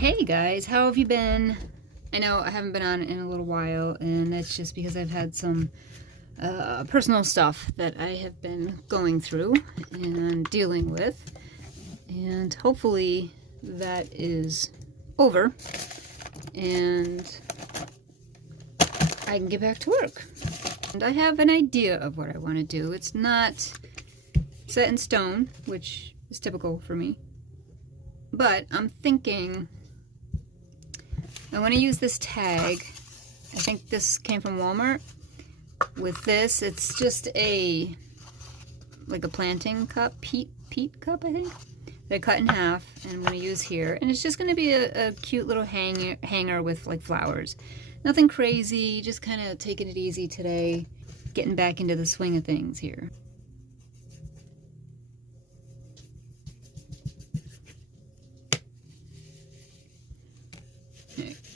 Hey guys, how have you been? I know I haven't been on in a little while, and that's just because I've had some personal stuff that I have been going through and dealing with, and hopefully that is over and I can get back to work. And I have an idea of what I want to do. It's not set in stone, which is typical for me, but I'm thinking I want to use this tag. I think this came from Walmart. With this, it's just like a planting cup, peat cup, I think, that I cut in half, and I'm going to use here. And it's just going to be a cute little hanger with like flowers. Nothing crazy, just kind of taking it easy today, getting back into the swing of things here.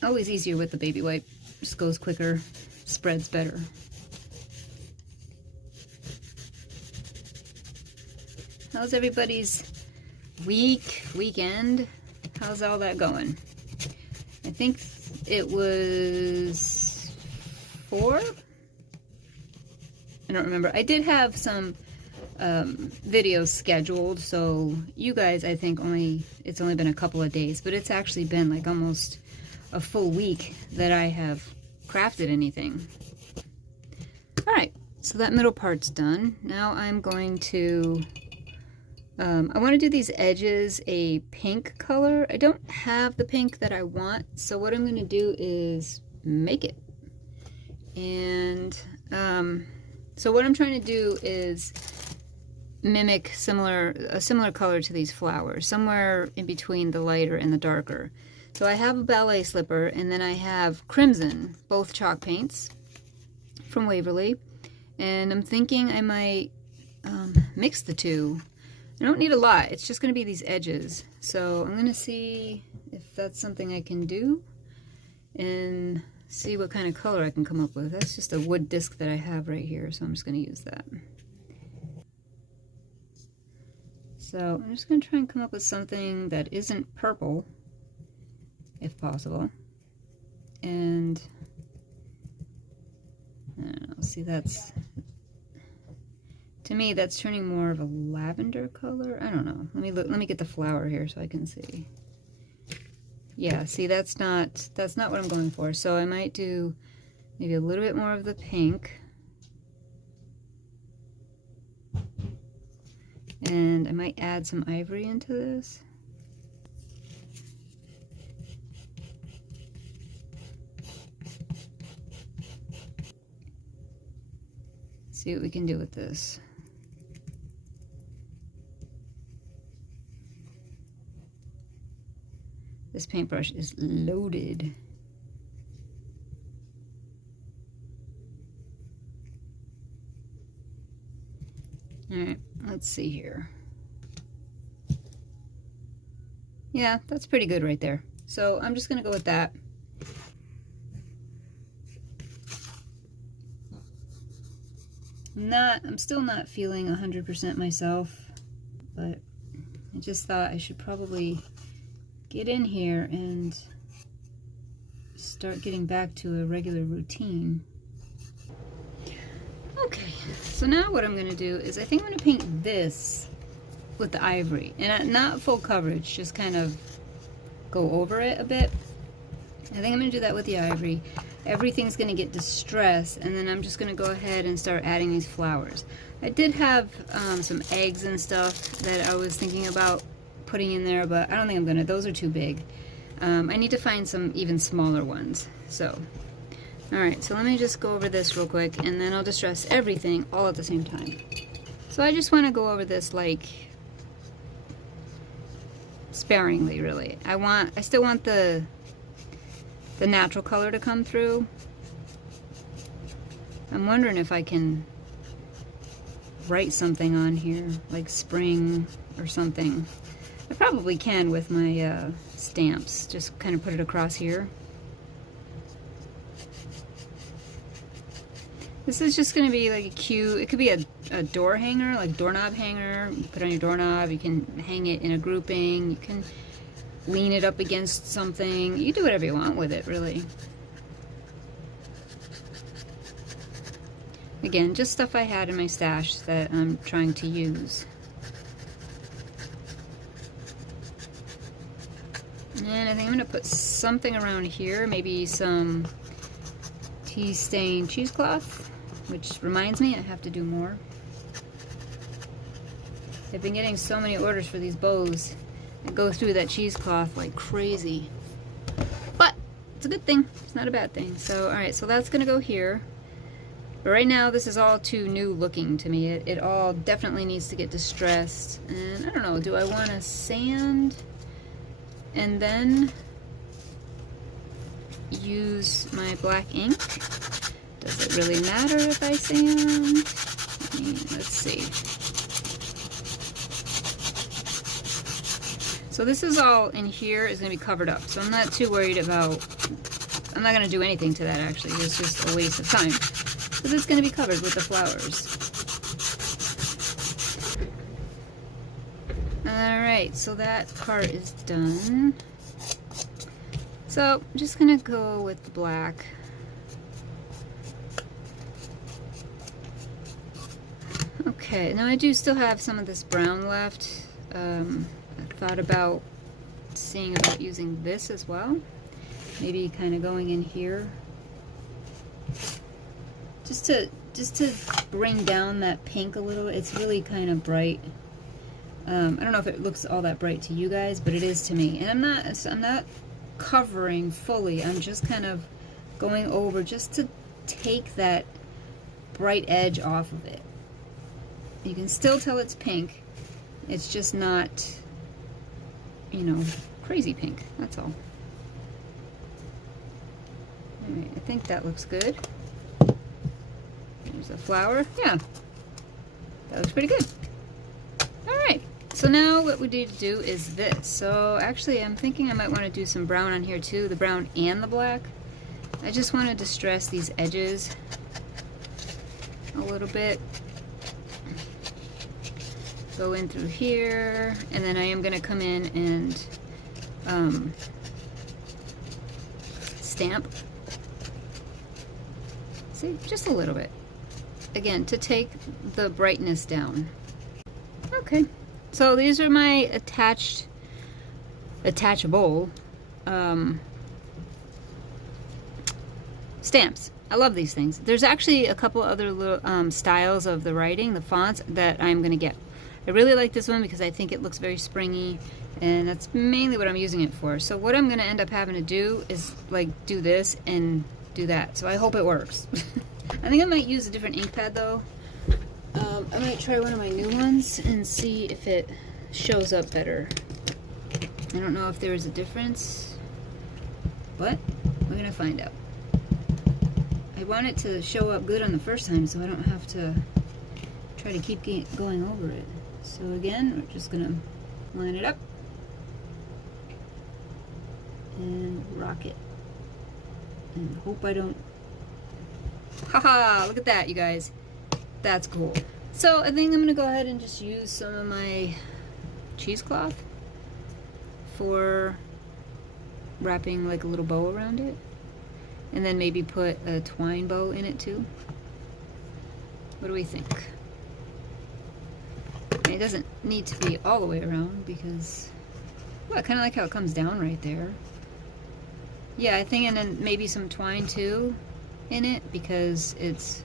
Always easier with the baby wipe. Just goes quicker, spreads better. How's everybody's weekend? How's all that going? I think it was 4? I don't remember. I did have some videos scheduled, so you guys, I think it's only been a couple of days, but it's actually been like almost a full week that I have crafted anything. Alright, so that middle part's done. Now I'm going to, I want to do these edges a pink color. I don't have the pink that I want, so what I'm going to do is make it. And so what I'm trying to do is mimic a similar color to these flowers, somewhere in between the lighter and the darker. So I have a ballet slipper, and then I have crimson, both chalk paints from Waverly, and I'm thinking I might mix the two. I don't need a lot, it's just going to be these edges. So I'm going to see if that's something I can do and see what kind of color I can come up with. That's just a wood disc that I have right here, so I'm just going to use that. So I'm just going to try and come up with something that isn't purple, if possible. And I don't know, see, that's, to me that's turning more of a lavender color. I don't know. Let me get the flower here so I can see. Yeah, see, that's not what I'm going for. So I might do maybe a little bit more of the pink. And I might add some ivory into this. See what we can do with this. This paintbrush is loaded. Alright, let's see here. Yeah, that's pretty good right there. So I'm just going to go with that. I'm still not feeling 100% myself, but I just thought I should probably get in here and start getting back to a regular routine. Okay, so now what I'm going to do is I think I'm going to paint this with the ivory, and not full coverage, just kind of go over it a bit. I think I'm going to do that with the ivory. Everything's going to get distressed, and then I'm just going to go ahead and start adding these flowers. I did have some eggs and stuff that I was thinking about putting in there, but I don't think I'm going to. Those are too big. I need to find some even smaller ones. So, alright, so let me just go over this real quick, and then I'll distress everything all at the same time. So I just want to go over this like sparingly, really. I still want the natural color to come through. I'm wondering if I can write something on here, like spring or something. I probably can with my stamps. Just kind of put it across here. This is just going to be like a cute, it could be a door hanger, like doorknob hanger. You put it on your doorknob, you can hang it in a grouping, you can lean it up against something. You do whatever you want with it, really. Again, just stuff I had in my stash that I'm trying to use. And I think I'm going to put something around here, maybe some tea stain cheesecloth, which reminds me I have to do more. I've been getting so many orders for these bows that go through that cheesecloth like crazy. But it's a good thing. It's not a bad thing. So, alright, so that's going to go here. But right now, this is all too new looking to me. It all definitely needs to get distressed. And I don't know, do I want to sand and then use my black ink? Does it really matter if I sand? Let's see. So this is all in here is going to be covered up. So I'm not too worried about, I'm not going to do anything to that actually. It's just a waste of time. But it's going to be covered with the flowers. Alright, so that part is done. So I'm just going to go with the black. Okay, now I do still have some of this brown left. I thought about seeing about using this as well. Maybe kind of going in here. Just to bring down that pink a little. It's really kind of bright. I don't know if it looks all that bright to you guys, but it is to me. And I'm not covering fully. I'm just kind of going over just to take that bright edge off of it. You can still tell it's pink. It's just not, you know, crazy pink. That's all. Alright, I think that looks good. There's a flower. Yeah, that looks pretty good. Alright, so now what we need to do is this. So actually I'm thinking I might want to do some brown on here too, the brown and the black. I just want to distress these edges a little bit. Go in through here, and then I am going to come in and stamp. See, just a little bit. Again, to take the brightness down. Okay, so these are my attachable stamps. I love these things. There's actually a couple other little styles of the writing, the fonts, that I'm going to get. I really like this one because I think it looks very springy, and that's mainly what I'm using it for. So what I'm going to end up having to do is like do this and do that. So I hope it works. I think I might use a different ink pad though. I might try one of my new ones and see if it shows up better. I don't know if there is a difference, but we're going to find out. I want it to show up good on the first time so I don't have to try to keep going over it. So again, we're just going to line it up and rock it. And hope I don't... Haha, look at that, you guys. That's cool. So I think I'm going to go ahead and just use some of my cheesecloth for wrapping like a little bow around it. And then maybe put a twine bow in it too. What do we think? It doesn't need to be all the way around because, well, I kind of like how it comes down right there. Yeah, I think, and then maybe some twine too in it because it's,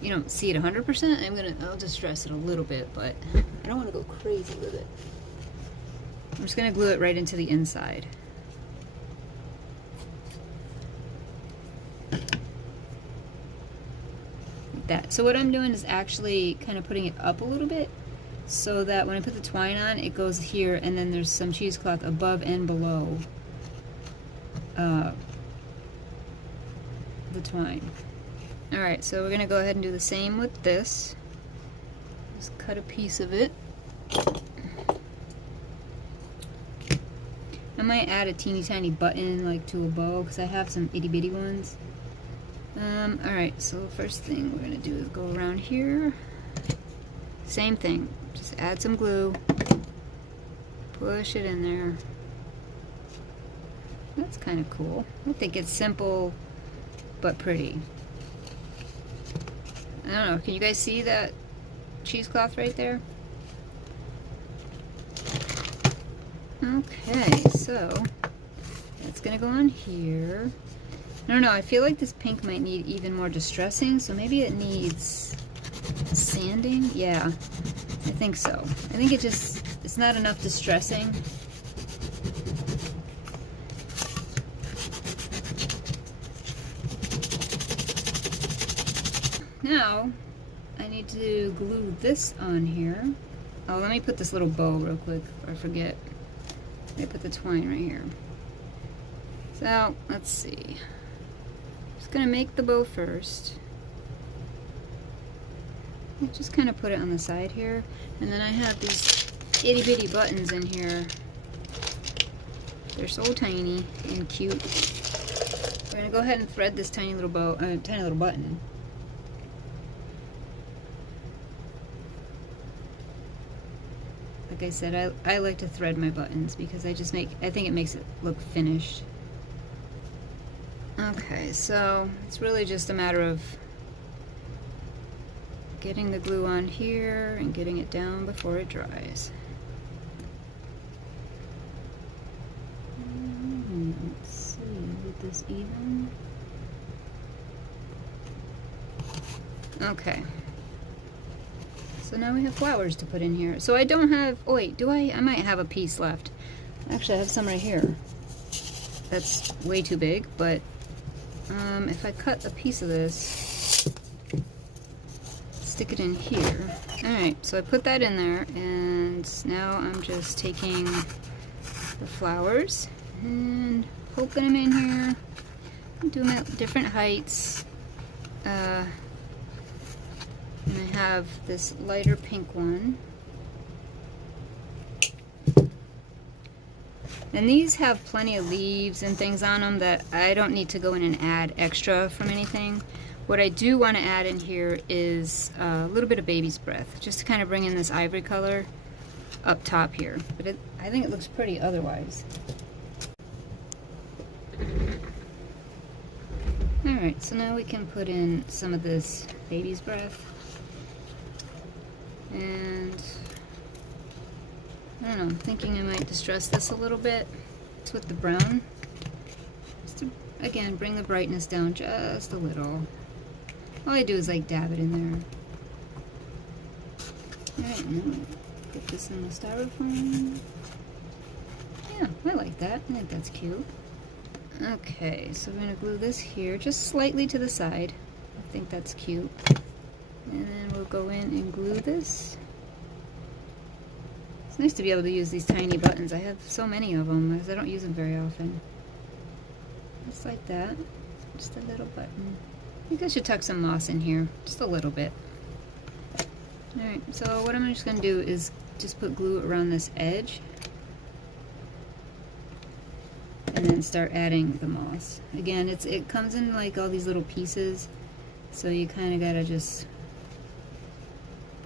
you don't see it 100%. I'll distress it a little bit, but I don't want to go crazy with it. I'm just going to glue it right into the inside. That. So what I'm doing is actually kind of putting it up a little bit so that when I put the twine on, it goes here, and then there's some cheesecloth above and below the twine. Alright, so we're going to go ahead and do the same with this. Just cut a piece of it. I might add a teeny tiny button like to a bow because I have some itty bitty ones. Alright, so the first thing we're going to do is go around here. Same thing. Just add some glue. Push it in there. That's kind of cool. I think it's simple but pretty. I don't know, can you guys see that cheesecloth right there? Okay, so that's gonna go on here. I don't know, I feel like this pink might need even more distressing, so maybe it needs sanding? Yeah, I think so. I think it's not enough distressing. Now, I need to glue this on here. Oh, let me put this little bow real quick, or I forget. I put the twine right here. So, let's see. Just gonna make the bow first. I just kind of put it on the side here. And then I have these itty bitty buttons in here. They're so tiny and cute. We're gonna go ahead and thread this tiny little bow, tiny little button. Like I said, I like to thread my buttons because I think it makes it look finished. Okay, so it's really just a matter of getting the glue on here and getting it down before it dries. Let's see, is this even? Okay. So now we have flowers to put in here. So I don't have, oh wait, do I? I might have a piece left. Actually, I have some right here. That's way too big, but if I cut a piece of this, stick it in here. Alright, so I put that in there, and now I'm just taking the flowers and poking them in here. I'm doing them at different heights. And I have this lighter pink one. And these have plenty of leaves and things on them that I don't need to go in and add extra from anything. What I do want to add in here is a little bit of baby's breath, just to kind of bring in this ivory color up top here. But I think it looks pretty otherwise. Alright, so now we can put in some of this baby's breath. And I don't know, I'm thinking I might distress this a little bit. It's with the brown. Just to, again, bring the brightness down just a little. All I do is like dab it in there. Alright, now put this in the styrofoam. Yeah, I like that. I think that's cute. Okay, so we're going to glue this here just slightly to the side. I think that's cute. And then we'll go in and glue this. It's nice to be able to use these tiny buttons. I have so many of them because I don't use them very often. Just like that. Just a little button. I think I should tuck some moss in here. Just a little bit. Alright, so what I'm just going to do is just put glue around this edge. And then start adding the moss. Again, it comes in like all these little pieces. So you kind of got to just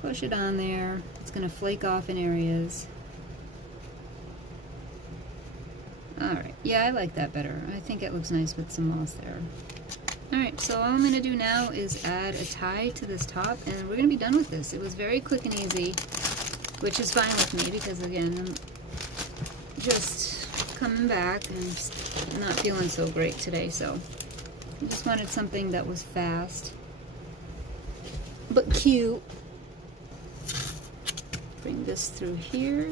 push it on there. It's going to flake off in areas. Alright, yeah, I like that better. I think it looks nice with some moss there. Alright, so all I'm going to do now is add a tie to this top, and we're going to be done with this. It was very quick and easy, which is fine with me because, again, I'm just coming back and not feeling so great today, so I just wanted something that was fast but cute. Bring this through here.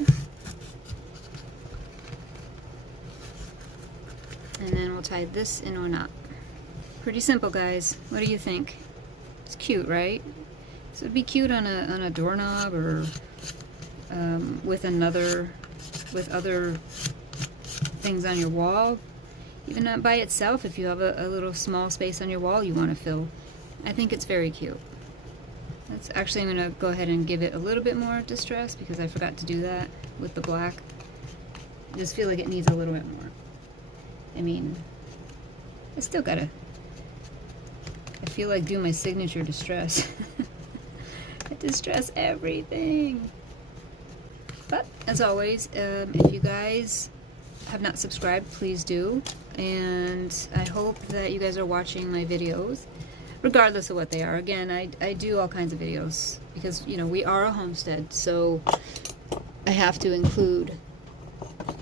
And then we'll tie this in a knot. Pretty simple, guys. What do you think? It's cute, right? So it'd be cute on a doorknob or with other things on your wall. Even not by itself, if you have a little small space on your wall you want to fill. I think it's very cute. That's actually, I'm going to go ahead and give it a little bit more distress because I forgot to do that with the black. I just feel like it needs a little bit more. I mean, I still gotta, I feel like do my signature distress. I distress everything. But, as always, if you guys have not subscribed, please do. And I hope that you guys are watching my videos, regardless of what they are. Again, I do all kinds of videos because, you know, we are a homestead, so I have to include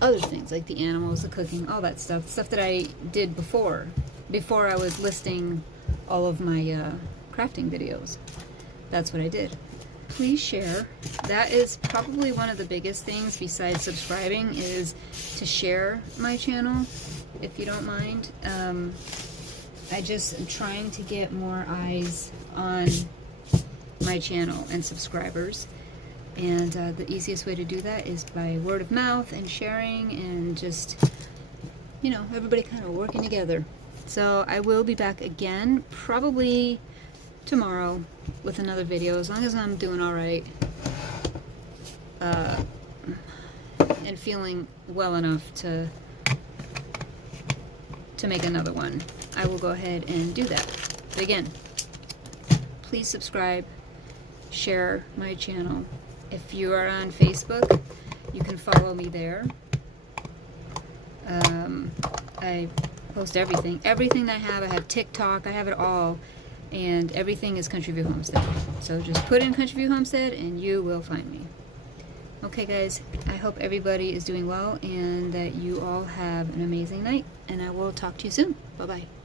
other things like the animals, the cooking, all that stuff that I did before I was listing all of my crafting videos. That's what I did. Please share. That is probably one of the biggest things besides subscribing, is to share my channel, if you don't mind. I just am trying to get more eyes on my channel and subscribers, and the easiest way to do that is by word of mouth and sharing, and just, you know, everybody kind of working together. So I will be back again probably tomorrow with another video, as long as I'm doing all right and feeling well enough to make another one. I will go ahead and do that. But again, please subscribe, share my channel. If you are on Facebook, you can follow me there. I post everything that I have TikTok, I have it all, and everything is Country View Homestead. So just put in Country View Homestead and you will find me. Okay guys, I hope everybody is doing well and that you all have an amazing night, and I will talk to you soon. Bye bye.